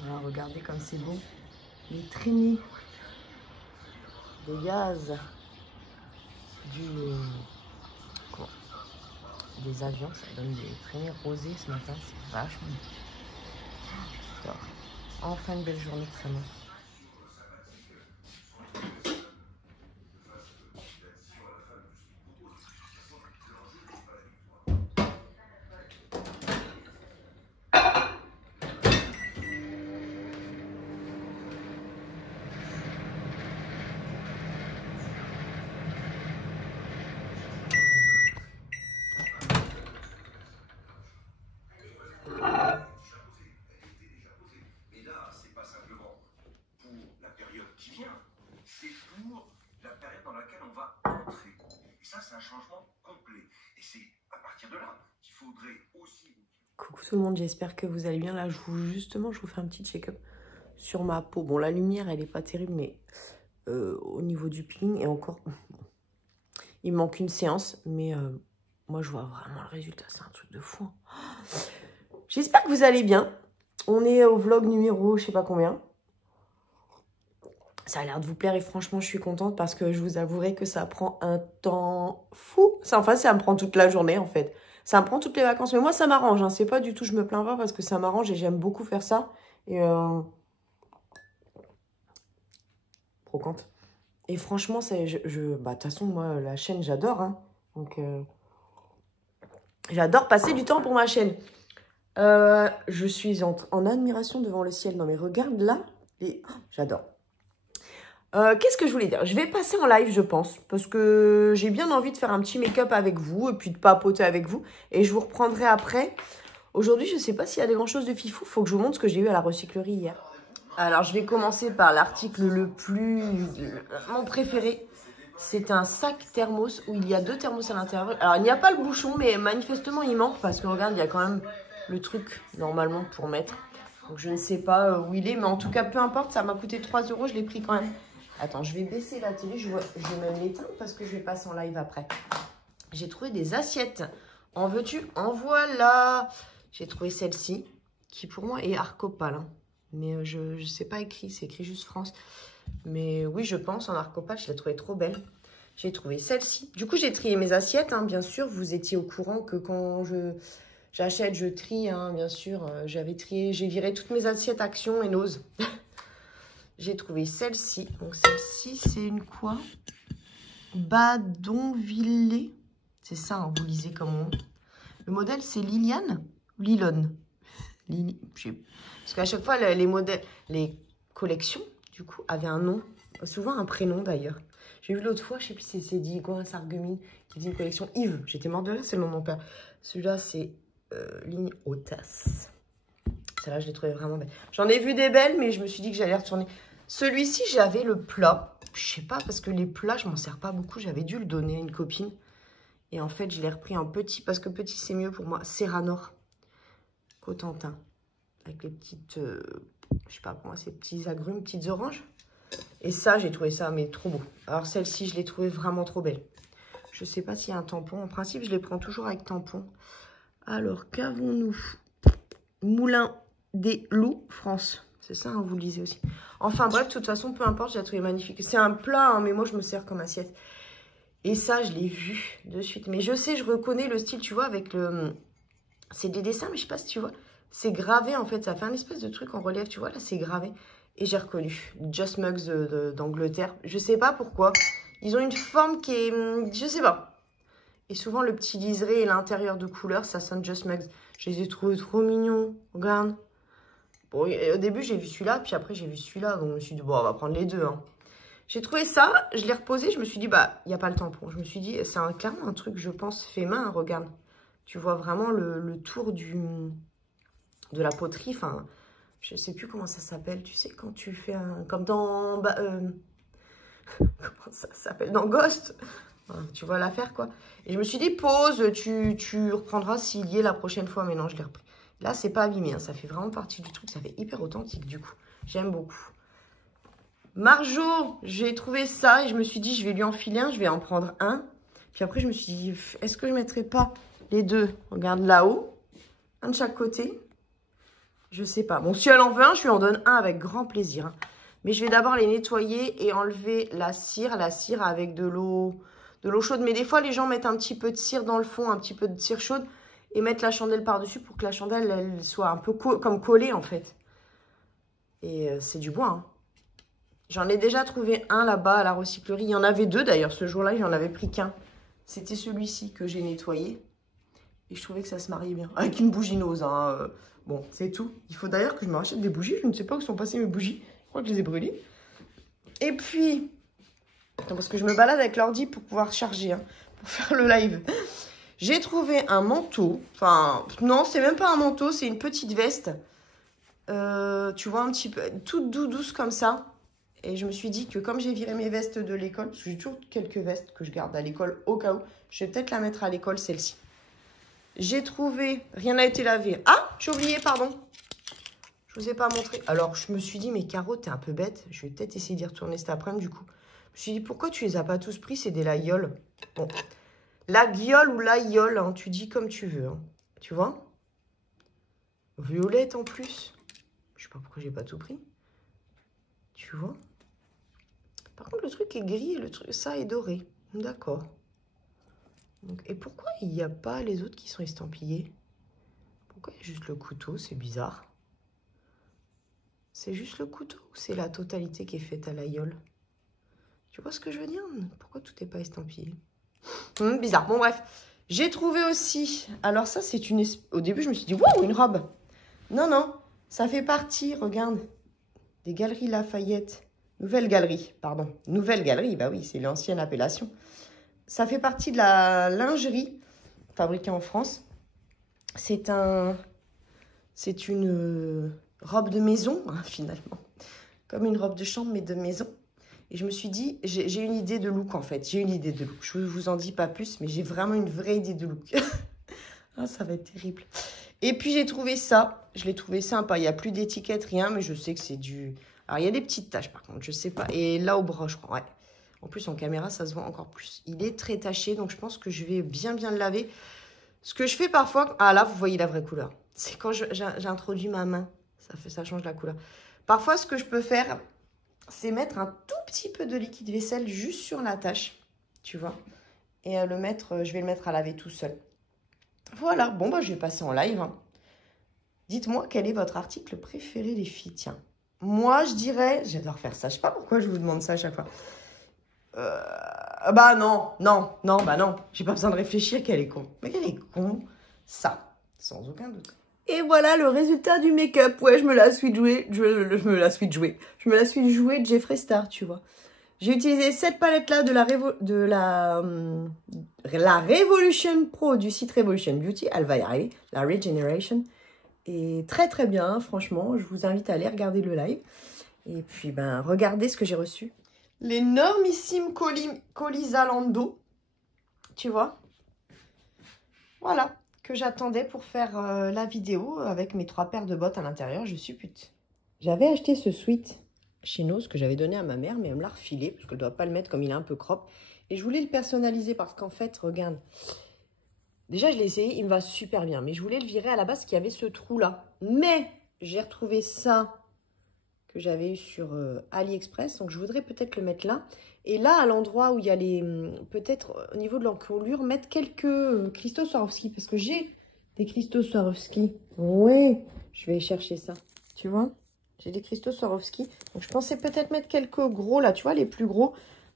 Voilà, regardez comme c'est beau. Les traînées de gaz quoi, des avions, ça donne des traînées rosées ce matin, c'est vachement beau. J'adore. Enfin une belle journée qui s'annonce. Coucou tout le monde, j'espère que vous allez bien. Là, je vous fais un petit check-up sur ma peau. Bon, la lumière, elle est pas terrible, mais au niveau du peeling, et encore, il me manque une séance, mais moi, je vois vraiment le résultat. C'est un truc de fou. J'espère que vous allez bien. On est au vlog numéro, je sais pas combien. Ça a l'air de vous plaire et franchement, je suis contente parce que je vous avouerai que ça prend un temps fou. Enfin, ça me prend toute la journée, en fait. Ça me prend toutes les vacances. Mais moi, ça m'arrange. Hein. C'est pas du tout, je me plains pas parce que ça m'arrange et j'aime beaucoup faire ça. Et brocante. Et franchement, bah, de toute façon, moi, la chaîne, j'adore. Hein. Donc, j'adore passer du temps pour ma chaîne. Je suis en admiration devant le ciel. Non, mais regarde là. J'adore. Qu'est-ce que je voulais dire? Je vais passer en live, je pense, parce que j'ai bien envie de faire un petit make-up avec vous et puis de papoter avec vous. Et je vous reprendrai après. Aujourd'hui, je ne sais pas s'il y a des grand-chose de fifou. Il faut que je vous montre ce que j'ai eu à la recyclerie hier. Alors, je vais commencer par l'article mon préféré. C'est un sac thermos où il y a 2 thermos à l'intérieur. Alors, il n'y a pas le bouchon, mais manifestement, il manque parce que, regarde, il y a quand même le truc, normalement, pour mettre. Donc, je ne sais pas où il est, mais en tout cas, peu importe, ça m'a coûté 3 €, je l'ai pris quand même. Attends, je vais baisser la télé, je vais même l'éteindre parce que je vais passer en live après. J'ai trouvé des assiettes. En veux-tu? En voilà. J'ai trouvé celle-ci, qui pour moi est Arcopal. Hein. Mais je ne sais pas écrit, c'est écrit juste France. Mais oui, je pense en Arcopal, je l'ai trouvée trop belle. J'ai trouvé celle-ci. Du coup, j'ai trié mes assiettes, hein, bien sûr. Vous étiez au courant que quand j'achète, je trie, hein, bien sûr. J'avais trié, j'ai viré toutes mes assiettes Action et Nose. J'ai trouvé celle-ci. Donc, celle-ci, c'est une quoi? Badonville. C'est ça, hein, vous lisez comme on. Le modèle, c'est Liliane ou Lilone? Parce qu'à chaque fois, les modèles, les collections, du coup, avaient un nom. Souvent un prénom, d'ailleurs. J'ai vu l'autre fois, je sais plus si c'est Diego Sargumine qui dit une collection. Yves, j'étais morte de rire, c'est le nom de mon père. Celui-là, c'est Ligne Autas. Celle-là, je l'ai trouvée vraiment belle. J'en ai vu des belles, mais je me suis dit que j'allais retourner. Celui-ci, j'avais le plat. Je sais pas, parce que les plats, je m'en sers pas beaucoup. J'avais dû le donner à une copine. Et en fait, je l'ai repris en petit, parce que petit, c'est mieux pour moi. Serranor. Cotentin. Avec les petites, je sais pas pour moi, ces petits agrumes, petites oranges. Et ça, j'ai trouvé ça, mais trop beau. Alors, celle-ci, je l'ai trouvée vraiment trop belle. Je sais pas s'il y a un tampon. En principe, je les prends toujours avec tampon. Alors, qu'avons-nous? Moulin des Loups, France. C'est ça, hein, vous le lisez aussi. Enfin bref, de toute façon, peu importe, j'ai trouvé magnifique. C'est un plat, hein, mais moi, je me sers comme assiette. Et ça, je l'ai vu de suite. Mais je sais, je reconnais le style, tu vois, avec le... C'est des dessins, mais je sais pas si tu vois. C'est gravé, en fait. Ça fait un espèce de truc en relief, tu vois. Là, c'est gravé. Et j'ai reconnu. Just Mugs d'Angleterre. Je sais pas pourquoi. Ils ont une forme qui est... Je sais pas. Et souvent, le petit liseré et l'intérieur de couleur, ça sonne Just Mugs. Je les ai trouvés trop mignons. Regarde. Bon, au début, j'ai vu celui-là, puis après, j'ai vu celui-là. Donc, je me suis dit, bon, on va prendre les deux. Hein. J'ai trouvé ça, je l'ai reposé, je me suis dit, bah, il n'y a pas le tampon. Je me suis dit, c'est clairement un truc, je pense, fait main. Hein, regarde. Tu vois vraiment le tour de la poterie. Enfin, je sais plus comment ça s'appelle. Tu sais, quand tu fais un... Comme dans... comment ça s'appelle? Dans Ghost. Enfin, tu vois l'affaire, quoi. Et je me suis dit, pause, tu reprendras s'il y est la prochaine fois. Mais non, je l'ai repris. Là, c'est pas abîmé, hein. Ça fait vraiment partie du truc. Ça fait hyper authentique, du coup. J'aime beaucoup. Marjo, j'ai trouvé ça et je me suis dit, je vais lui enfiler un. Je vais en prendre un. Puis après, je me suis dit, est-ce que je ne mettrais pas les deux? Regarde là-haut. Un de chaque côté. Je sais pas. Bon, si elle en veut un, je lui en donne un avec grand plaisir. Hein. Mais je vais d'abord les nettoyer et enlever la cire. La cire avec de l'eau chaude. Mais des fois, les gens mettent un petit peu de cire dans le fond, un petit peu de cire chaude. Et mettent la chandelle par-dessus pour que la chandelle, elle soit un peu comme collée, en fait. Et c'est du bois, hein. J'en ai déjà trouvé un là-bas à la recyclerie. Il y en avait deux, d'ailleurs. Ce jour-là, j'en avais pris qu'un. C'était celui-ci que j'ai nettoyé. Et je trouvais que ça se mariait bien. Avec une bougie Nose, hein. Bon, c'est tout. Il faut d'ailleurs que je me rachète des bougies. Je ne sais pas où sont passées mes bougies. Je crois que je les ai brûlées. Et puis... Attends, parce que je me balade avec l'ordi pour pouvoir charger, hein, pour faire le live. J'ai trouvé un manteau. Enfin, non, c'est même pas un manteau, c'est une petite veste. Tu vois, un petit peu, toute douce comme ça. Et je me suis dit que comme j'ai viré mes vestes de l'école, parce que j'ai toujours quelques vestes que je garde à l'école au cas où, je vais peut-être la mettre à l'école, celle-ci. J'ai trouvé, rien n'a été lavé. Ah, j'ai oublié, pardon. Je vous ai pas montré. Alors, je me suis dit, mais Caro, t'es un peu bête. Je vais peut-être essayer d'y retourner cet après-midi, du coup. Je me suis dit, pourquoi tu les as pas tous pris? C'est des laïoles. Bon. La guiole ou l'aïeule, hein, tu dis comme tu veux. Hein. Tu vois? Violette en plus. Je sais pas pourquoi j'ai pas tout pris. Tu vois? Par contre, le truc est gris et le truc, ça est doré. D'accord. Et pourquoi il n'y a pas les autres qui sont estampillés? Pourquoi il y a juste le couteau? C'est bizarre. C'est juste le couteau ou c'est la totalité qui est faite à l'aïeule? Tu vois ce que je veux dire? Pourquoi tout n'est pas estampillé? Bizarre. Bon, bref. J'ai trouvé aussi... Alors ça, c'est une... Au début, je me suis dit, waouh, une robe. Non, non. Ça fait partie, regarde, des Galeries Lafayette. Nouvelle galerie, pardon. Nouvelle galerie, bah oui, c'est l'ancienne appellation. Ça fait partie de la lingerie fabriquée en France. C'est une robe de maison, hein, finalement. Comme une robe de chambre, mais de maison. Et je me suis dit, j'ai une idée de look, en fait. J'ai une idée de look. Je ne vous en dis pas plus, mais j'ai vraiment une vraie idée de look. Ah, ça va être terrible. Et puis, j'ai trouvé ça. Je l'ai trouvé sympa. Il n'y a plus d'étiquette, rien, mais je sais que c'est du... Alors, il y a des petites taches, par contre. Je sais pas. Et là, au bras, je crois, ouais. En plus, en caméra, ça se voit encore plus. Il est très taché, donc je pense que je vais bien le laver. Ce que je fais parfois... Ah, là, vous voyez la vraie couleur. C'est quand j'introduis ma main. Ça change la couleur. Parfois, ce que je peux faire... c'est mettre un tout petit peu de liquide vaisselle juste sur la tache, tu vois. Et je vais le mettre à laver tout seul. Voilà, bon, bah, je vais passer en live. Hein. Dites-moi, quel est votre article préféré, les filles? Tiens, moi, je dirais... J'adore faire ça, je sais pas pourquoi je vous demande ça à chaque fois. Bah non. J'ai pas besoin de réfléchir qu'elle est con. Mais qu'elle est con, ça, sans aucun doute. Et voilà le résultat du make-up. Ouais, je me la suis jouée de Jeffree Star, tu vois. J'ai utilisé cette palette-là de la Revolution Pro du site Revolution Beauty. Elle va y arriver, la Regeneration. Et très très bien, franchement. Je vous invite à aller regarder le live. Et puis, ben, regardez ce que j'ai reçu. L'énormissime colis Zalando. Tu vois? Voilà. Que j'attendais pour faire la vidéo avec mes 3 paires de bottes à l'intérieur. Je suis pute. J'avais acheté ce sweat chez Nose que j'avais donné à ma mère, mais elle me l'a refilé parce qu'elle ne doit pas le mettre comme il est un peu crop. Et je voulais le personnaliser parce qu'en fait, regarde. Déjà, je l'ai essayé, il me va super bien. Mais je voulais le virer à la base, qu'il y avait ce trou-là. Mais j'ai retrouvé ça que j'avais eu sur AliExpress. Donc, je voudrais peut-être le mettre là. Et là, à l'endroit où il y a les... Peut-être au niveau de l'encolure, mettre quelques cristaux Swarovski. Parce que j'ai des cristaux Swarovski. Ouais, je vais chercher ça. Tu vois? J'ai des cristaux Swarovski. Donc, je pensais peut-être mettre quelques gros là. Tu vois, les plus gros.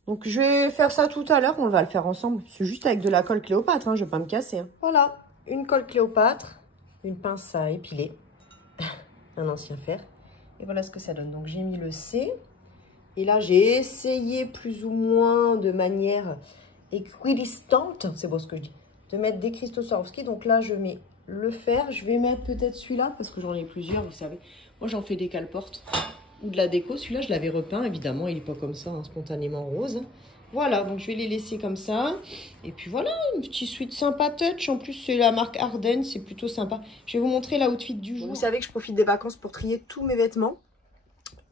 Donc, je vais faire ça tout à l'heure. On va le faire ensemble. C'est juste avec de la colle Cléopâtre. Hein, je ne vais pas me casser. Hein. Voilà. Une colle Cléopâtre. Une pince à épiler. Un ancien fer. Et voilà ce que ça donne. Donc, j'ai mis le C. Et là, j'ai essayé plus ou moins de manière équidistante, c'est beau ce que je dis, de mettre des cristaux Swarovski. Donc là, je mets le fer. Je vais mettre peut-être celui-là, parce que j'en ai plusieurs, vous savez. Moi, j'en fais des cale-portes ou de la déco. Celui-là, je l'avais repeint, évidemment. Il n'est pas comme ça, hein, spontanément rose. Voilà, donc je vais les laisser comme ça. Et puis voilà, un petit sweat sympa touch. En plus, c'est la marque Arden, c'est plutôt sympa. Je vais vous montrer l'outfit du jour. Vous savez que je profite des vacances pour trier tous mes vêtements.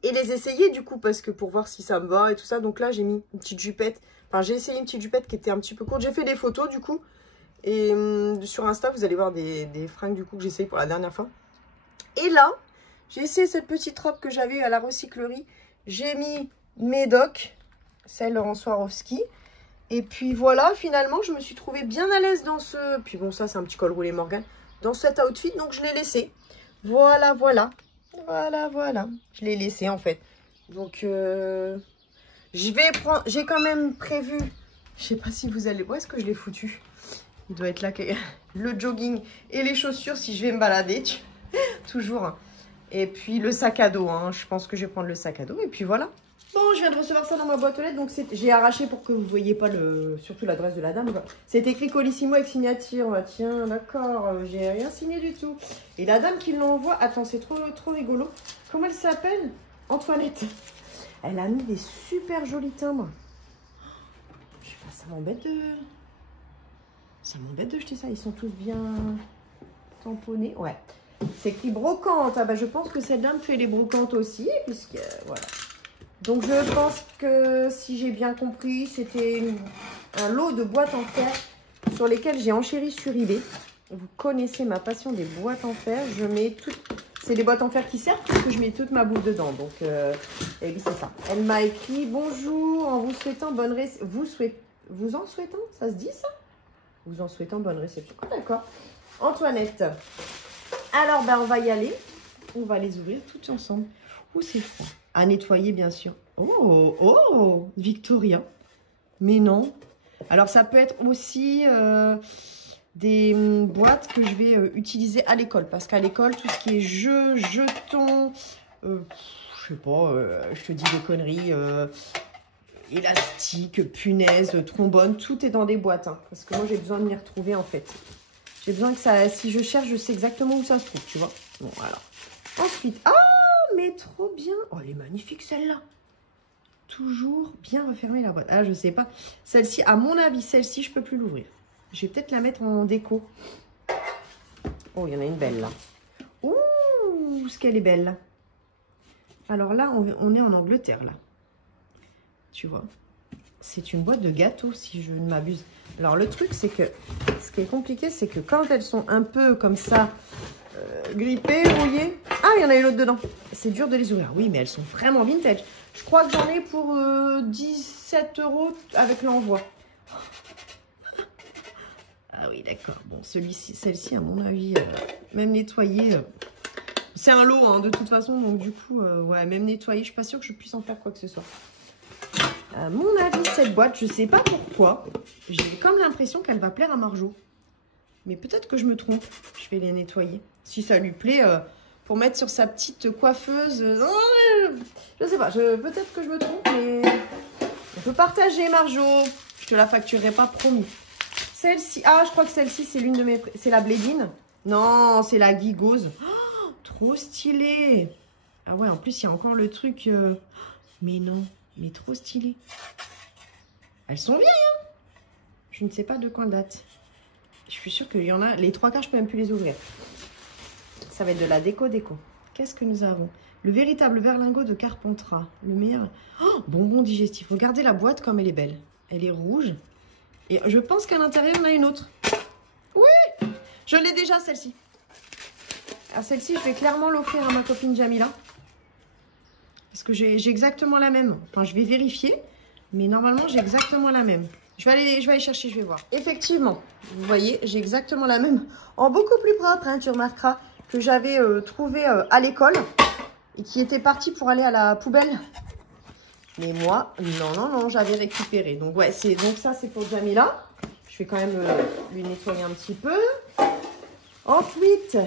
Et les essayer du coup, parce que pour voir si ça me va et tout ça. Donc là, j'ai mis une petite jupette. Enfin, j'ai essayé une petite jupette qui était un petit peu courte. J'ai fait des photos du coup. Et sur Insta, vous allez voir des fringues du coup que j'ai essayé pour la dernière fois. Et là, J'ai essayé cette petite robe que j'avais à la recyclerie. J'ai mis mes docks, celle en Swarovski. Et puis voilà, finalement, je me suis trouvée bien à l'aise dans ce... Puis bon, ça, c'est un petit col roulé Morgan. Dans cet outfit, donc je l'ai laissé. Voilà, voilà. Voilà, voilà. Je l'ai laissé, en fait. Donc, je vais prendre... J'ai quand même prévu... Je sais pas si vous allez... Où est-ce que je l'ai foutu? Il doit être là. Le jogging et les chaussures si je vais me balader. Toujours. Et puis le sac à dos. Hein. Je pense que je vais prendre le sac à dos. Et puis voilà. Bon, je viens de recevoir ça dans ma boîte aux lettres. Donc j'ai arraché pour que vous ne voyez pas surtout l'adresse de la dame. C'est écrit Colissimo avec signature. Tiens, d'accord. J'ai rien signé du tout. Et la dame qui l'envoie... Attends, c'est trop rigolo. Comment elle s'appelle? Antoinette. Elle a mis des super jolis timbres. Je sais pas, ça m'embête de... Ça m'embête de jeter ça. Ils sont tous bien tamponnés. Ouais. C'est écrit brocante. Ah bah, je pense que cette dame fait les brocantes aussi. Puisque, voilà. Donc, je pense que, si j'ai bien compris, c'était un lot de boîtes en fer sur lesquelles j'ai enchéri sur eBay. Vous connaissez ma passion des boîtes en fer. Je mets toutes... C'est des boîtes en fer qui servent puisque je mets toute ma bouffe dedans. Donc, et oui, c'est ça. Elle m'a écrit « Bonjour, en vous souhaitant bonne réception. » Vous en souhaitant? Ça se dit, ça? Vous en souhaitant bonne réception. Ah, d'accord. Antoinette. Alors, ben, on va y aller. On va les ouvrir toutes ensemble. Oh, c'est froid. À nettoyer, bien sûr. Oh, oh, Victoria. Mais non. Alors, ça peut être aussi des boîtes que je vais utiliser à l'école. Parce qu'à l'école, tout ce qui est jeux, jetons, je sais pas, je te dis des conneries, élastique, punaise, trombone, tout est dans des boîtes. Hein, parce que moi, j'ai besoin de m'y retrouver, en fait. J'ai besoin que ça... Si je cherche, je sais exactement où ça se trouve, tu vois. Bon, alors. Ensuite, ah, mais trop bien. Oh, elle est magnifique, celle-là. Toujours bien refermer la boîte. Ah, je sais pas. Celle-ci, à mon avis, celle-ci, je peux plus l'ouvrir. Je vais peut-être la mettre en déco. Oh, il y en a une belle, là. Ouh, ce qu'elle est belle. Alors là, on est en Angleterre, là. Tu vois, c'est une boîte de gâteaux, si je ne m'abuse. Alors, le truc, c'est que ce qui est compliqué, c'est que quand elles sont un peu comme ça, grippées, rouillées... Ah, il y en a une autre dedans. C'est dur de les ouvrir. Oui, mais elles sont vraiment vintage. Je crois que j'en ai pour 17 € avec l'envoi. Ah oui, d'accord. Bon, celle-ci, à mon avis, même nettoyée... c'est un lot, hein, de toute façon. Donc, du coup, ouais, même nettoyée, je suis pas sûre que je puisse en faire quoi que ce soit. À mon avis, cette boîte, je sais pas pourquoi, j'ai comme l'impression qu'elle va plaire à Marjo. Mais peut-être que je me trompe. Je vais les nettoyer. Si ça lui plaît, pour mettre sur sa petite coiffeuse. Je sais pas, peut-être que je me trompe, mais on peut partager, Marjo. Je te la facturerai pas, promis. Celle-ci, ah, je crois que celle-ci, c'est l'une de mes... C'est la Blédine. Non, c'est la Guigose. Oh, trop stylé. Ah ouais, en plus, il y a encore le truc... Mais non. Mais trop stylé. Elles sont vieilles, hein. Je ne sais pas de quand date. Je suis sûre qu'il y en a... Les 3 quarts, je peux même plus les ouvrir. Ça va être de la déco. Qu'est-ce que nous avons? Le véritable berlingot de Carpentras. Le meilleur... Oh, bonbon digestif. Regardez la boîte comme elle est belle. Elle est rouge. Et je pense qu'à l'intérieur, on a une autre. Oui, je l'ai déjà, celle-ci. Alors, celle-ci, je vais clairement l'offrir à ma copine Jamila. Parce que j'ai exactement la même. Enfin, je vais vérifier. Mais normalement, j'ai exactement la même. Je vais aller chercher, je vais voir. Effectivement, vous voyez, j'ai exactement la même. En beaucoup plus propre, hein, tu remarqueras, que j'avais trouvé à l'école. Et qui était partie pour aller à la poubelle. Mais moi, non, j'avais récupéré. Donc, ouais, donc ça, c'est pour Jamila. Je vais quand même lui nettoyer un petit peu. Ensuite...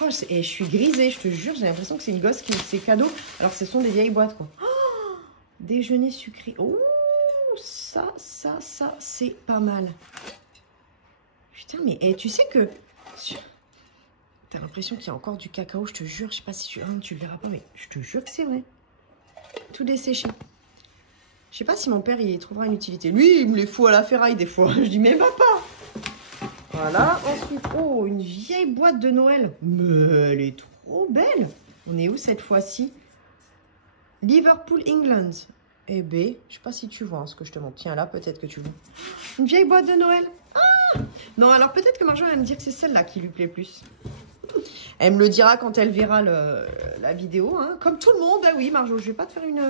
Oh, et je suis grisée, je te jure, j'ai l'impression que c'est une gosse qui c'est cadeau. Alors, ce sont des vieilles boîtes, quoi. Oh, déjeuner sucré. Oh, ça, c'est pas mal. Putain, mais tu sais que... T'as l'impression qu'il y a encore du cacao, je te jure. Je sais pas si tu le verras pas, mais je te jure que c'est vrai. Tout desséché. Je sais pas si mon père, il y trouvera une utilité. Lui, il me les fout à la ferraille, des fois. Je dis, mais papa... Voilà, ensuite, oh, une vieille boîte de Noël. Mais elle est trop belle. On est où cette fois-ci? Liverpool, England. Eh ben, je sais pas si tu vois hein, ce que je te montre. Tiens, là, peut-être que tu vois. Une vieille boîte de Noël. Ah! Non, alors peut-être que Marjo va me dire que c'est celle-là qui lui plaît plus. Elle me le dira quand elle verra la vidéo. Hein. Comme tout le monde, bah oui, Marjo, je vais pas te faire une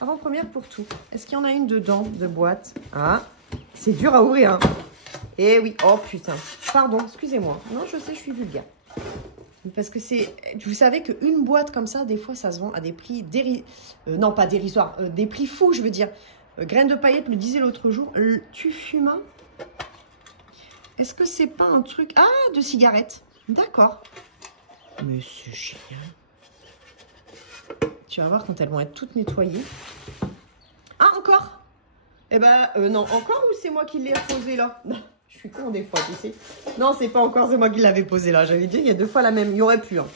avant-première pour tout. Est-ce qu'il y en a une dedans de boîte? Ah, c'est dur à ouvrir. Hein. Eh oui, oh putain. Pardon, excusez-moi. Non, je sais, je suis vulgaire. Parce que c'est... Vous savez qu'une boîte comme ça, des fois, ça se vend à des prix non, pas dérisoires, des prix fous, je veux dire. Graines de paillettes me disait l'autre jour, tu fumes? Est-ce que c'est pas un truc... Ah, de cigarettes. D'accord. Mais c'est génial. Tu vas voir quand elles vont être toutes nettoyées. Ah, encore? Eh ben, non, encore ou c'est moi qui l'ai posé là? Je suis con des fois, tu sais. Non, c'est pas encore, c'est moi qui l'avais posé là. J'avais dit, il y a 2 fois la même. Il y aurait pu. Hein.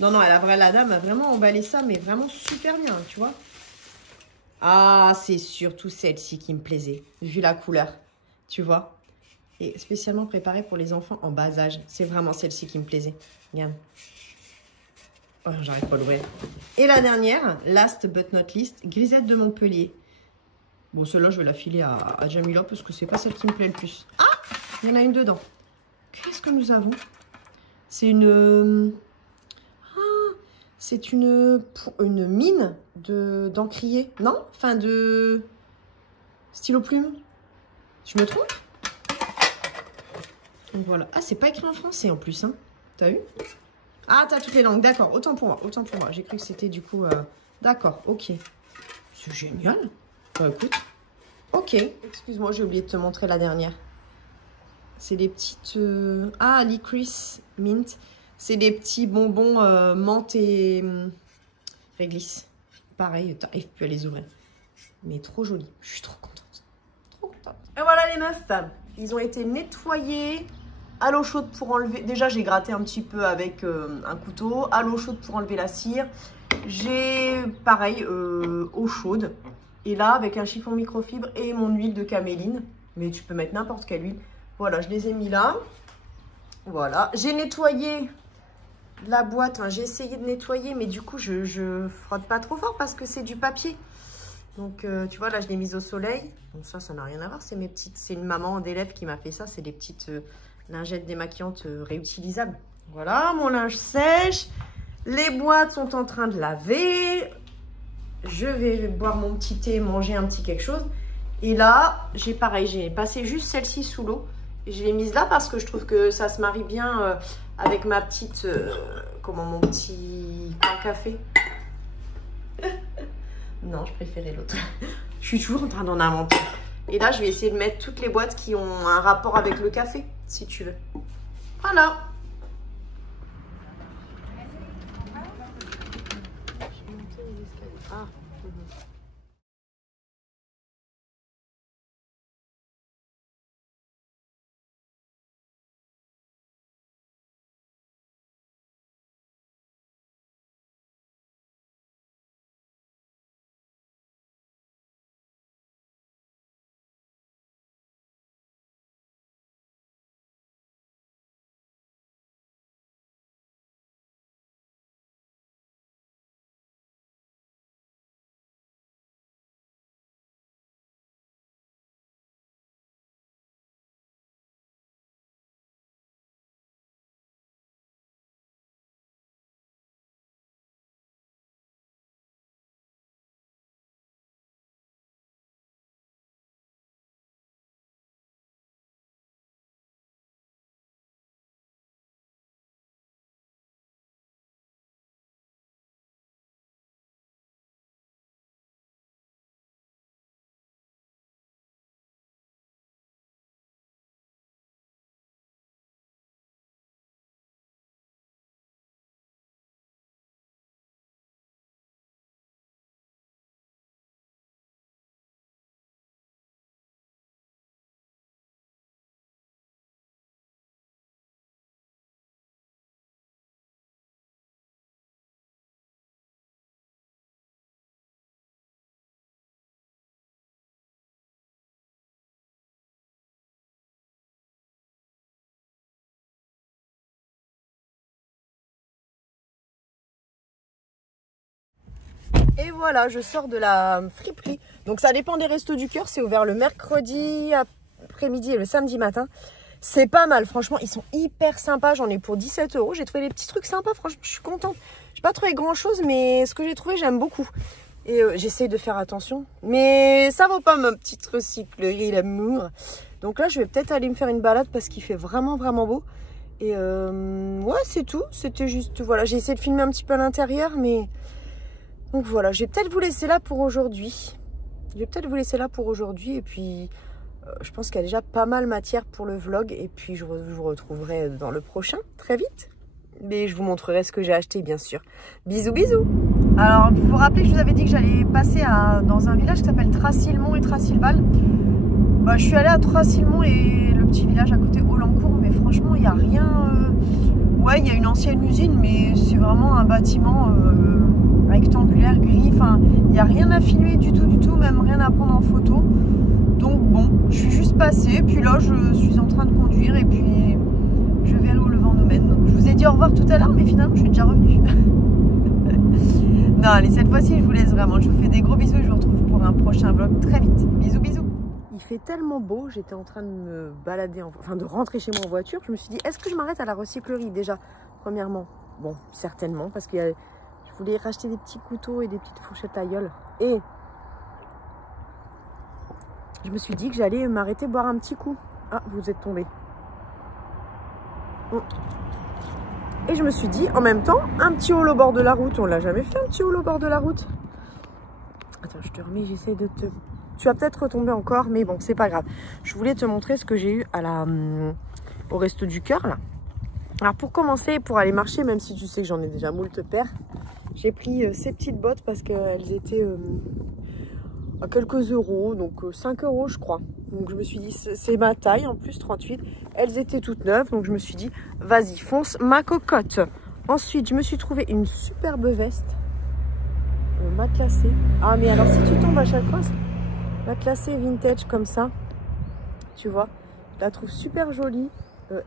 Non, non, la dame a vraiment emballé ça, mais vraiment super bien, tu vois. Ah, c'est surtout celle-ci qui me plaisait, vu la couleur, tu vois. Et spécialement préparée pour les enfants en bas âge. C'est vraiment celle-ci qui me plaisait. Regarde. Oh, j'arrive pas à l'ouvrir. Et la dernière, last but not least, grisette de Montpellier. Bon, celle-là, je vais la filer à Jamila parce que c'est pas celle qui me plaît le plus. Ah, il y en a une dedans. Qu'est-ce que nous avons? C'est une... Ah, c'est une mine d'encrier. Non? Enfin, de... stylo plume. Je me trompe? Donc voilà. Ah, c'est pas écrit en français en plus. Hein. T'as vu? Ah, t'as toutes les langues. D'accord. Autant pour moi. Autant pour moi. J'ai cru que c'était du coup... D'accord. Ok. C'est génial. Bah, écoute. Ok. Excuse-moi, j'ai oublié de te montrer la dernière. C'est des petites... Ah, licorice mint. C'est des petits bonbons menthe et réglisse. Pareil, t'arrives plus à les ouvrir. Mais trop joli. Je suis trop contente. Trop contente. Et voilà les meufs. Ils ont été nettoyés à l'eau chaude pour enlever... Déjà, j'ai gratté un petit peu avec un couteau. À l'eau chaude pour enlever la cire. J'ai, pareil, eau chaude. Et là, avec un chiffon microfibre et mon huile de caméline. Mais tu peux mettre n'importe quelle huile. Voilà, je les ai mis là. Voilà. J'ai nettoyé la boîte. Enfin, j'ai essayé de nettoyer, mais du coup, je frotte pas trop fort parce que c'est du papier. Donc, tu vois, là, je l'ai mise au soleil. Donc ça n'a rien à voir. C'est mes petites... C'est une maman d'élève qui m'a fait ça. C'est des petites lingettes démaquillantes réutilisables. Voilà, mon linge sèche. Les boîtes sont en train de laver. Je vais boire mon petit thé, manger un petit quelque chose. Et là, j'ai pareil, j'ai passé juste celle-ci sous l'eau. Et je l'ai mise là parce que je trouve que ça se marie bien avec ma petite... mon petit coin café. Non, je préférais l'autre. Je suis toujours en train d'en inventer. Et là, je vais essayer de mettre toutes les boîtes qui ont un rapport avec le café, si tu veux. Voilà. Ah. Et voilà, je sors de la friperie. Donc ça dépend des restos du cœur. C'est ouvert le mercredi après-midi et le samedi matin. C'est pas mal, franchement, ils sont hyper sympas. J'en ai pour 17 €. J'ai trouvé des petits trucs sympas, franchement, je suis contente. J'ai pas trouvé grand chose, mais ce que j'ai trouvé, j'aime beaucoup. Et j'essaye de faire attention. Mais ça vaut pas ma petite recyclerie, l'amour. Donc là, je vais peut-être aller me faire une balade parce qu'il fait vraiment, vraiment beau. Et ouais, c'est tout. C'était juste, voilà, j'ai essayé de filmer un petit peu à l'intérieur, mais... Donc voilà, je vais peut-être vous laisser là pour aujourd'hui. Et puis... je pense qu'il y a déjà pas mal matière pour le vlog. Et puis je vous retrouverai dans le prochain, très vite. Mais je vous montrerai ce que j'ai acheté, bien sûr. Bisous, bisous. Alors, vous vous rappelez, je vous avais dit que j'allais passer dans un village qui s'appelle Trassilmont et Trassilval. Bah, je suis allée à Trassilmont et le petit village à côté, Aulancourt. Mais franchement, il n'y a rien... Ouais, il y a une ancienne usine, mais c'est vraiment un bâtiment rectangulaire, gris. Enfin, il n'y a rien à filmer du tout, même rien à prendre en photo. Donc bon, je suis juste passée, puis là je suis en train de conduire et puis je verrai où le vent nous mène. Donc je vous ai dit au revoir tout à l'heure, mais finalement je suis déjà revenue. Non, allez, cette fois-ci je vous laisse vraiment. Je vous fais des gros bisous et je vous retrouve pour un prochain vlog très vite. Bisous, bisous. Il fait tellement beau, j'étais en train de me balader, enfin de rentrer chez moi en voiture. Je me suis dit, est-ce que je m'arrête à la recyclerie déjà, premièrement? Bon, certainement, parce que je voulais racheter des petits couteaux et des petites fourchettes à gueule. Et... je me suis dit que j'allais m'arrêter boire un petit coup. Ah, vous êtes tombé. Et je me suis dit, en même temps, un petit haul au bord de la route. On l'a jamais fait, un petit haul au bord de la route. Attends, je te remets, j'essaie de te... Tu vas peut-être retomber encore, mais bon, c'est pas grave. Je voulais te montrer ce que j'ai eu au Resto du Cœur, là. Alors, pour commencer, pour aller marcher, même si tu sais que j'en ai déjà moult paires, j'ai pris ces petites bottes parce qu'elles étaient... à quelques euros, donc 5 € je crois. Donc je me suis dit, c'est ma taille en plus, 38. Elles étaient toutes neuves, donc je me suis dit, vas-y, fonce ma cocotte. Ensuite, je me suis trouvé une superbe veste matelassée. Ah, mais alors si tu tombes à chaque fois, matelassée vintage comme ça, tu vois, je la trouve super jolie.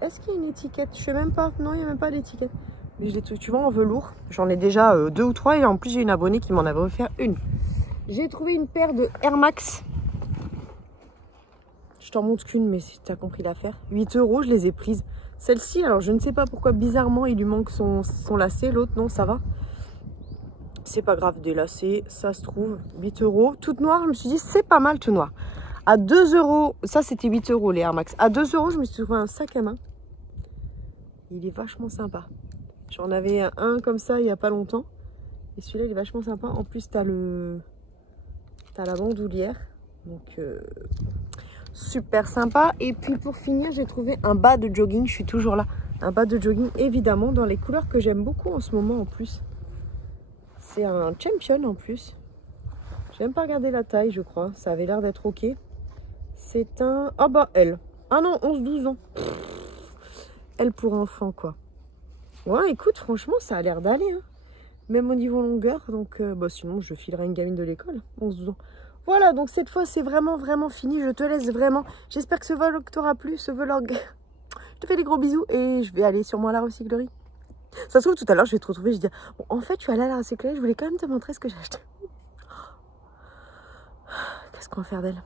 Est-ce qu'il y a une étiquette? Je sais même pas. Non, il n'y a même pas d'étiquette. Mais je l'ai, tu vois, en velours. J'en ai déjà 2 ou 3 et en plus j'ai une abonnée qui m'en avait offert une. J'ai trouvé une paire de Air Max. Je t'en montre qu'une, mais si tu as compris l'affaire. 8 €, je les ai prises. Celle-ci, alors je ne sais pas pourquoi, bizarrement, il lui manque son lacet. L'autre, non, ça va. C'est pas grave, des lacets, ça se trouve. 8 €. Toute noire, je me suis dit, c'est pas mal tout noir. À 2 €, ça c'était 8 € les Air Max. À 2 €, je me suis trouvé un sac à main. Il est vachement sympa. J'en avais un comme ça il n'y a pas longtemps. Et celui-là, il est vachement sympa. En plus, tu as la bandoulière. Donc, super sympa. Et puis, pour finir, j'ai trouvé un bas de jogging. Je suis toujours là. Un bas de jogging, évidemment, dans les couleurs que j'aime beaucoup en ce moment, en plus. C'est un Champion, en plus. J'ai même pas regardé la taille, je crois. Ça avait l'air d'être OK. C'est un... Ah bah, L. Ah non, 11-12 ans. L pour enfant, quoi. Ouais, écoute, franchement, ça a l'air d'aller, hein. Même au niveau longueur, donc bah sinon je filerai une gamine de l'école, 11-12 ans. Voilà, donc cette fois c'est vraiment fini, je te laisse vraiment. J'espère que ce vlog t'aura plu, ce vlog. Je te fais des gros bisous et je vais aller sûrement à la recyclerie. Ça se trouve tout à l'heure je vais te retrouver, je vais dire, bon en fait je suis allée à la recyclerie, je voulais quand même te montrer ce que j'ai acheté. Qu'est-ce qu'on va faire d'elle?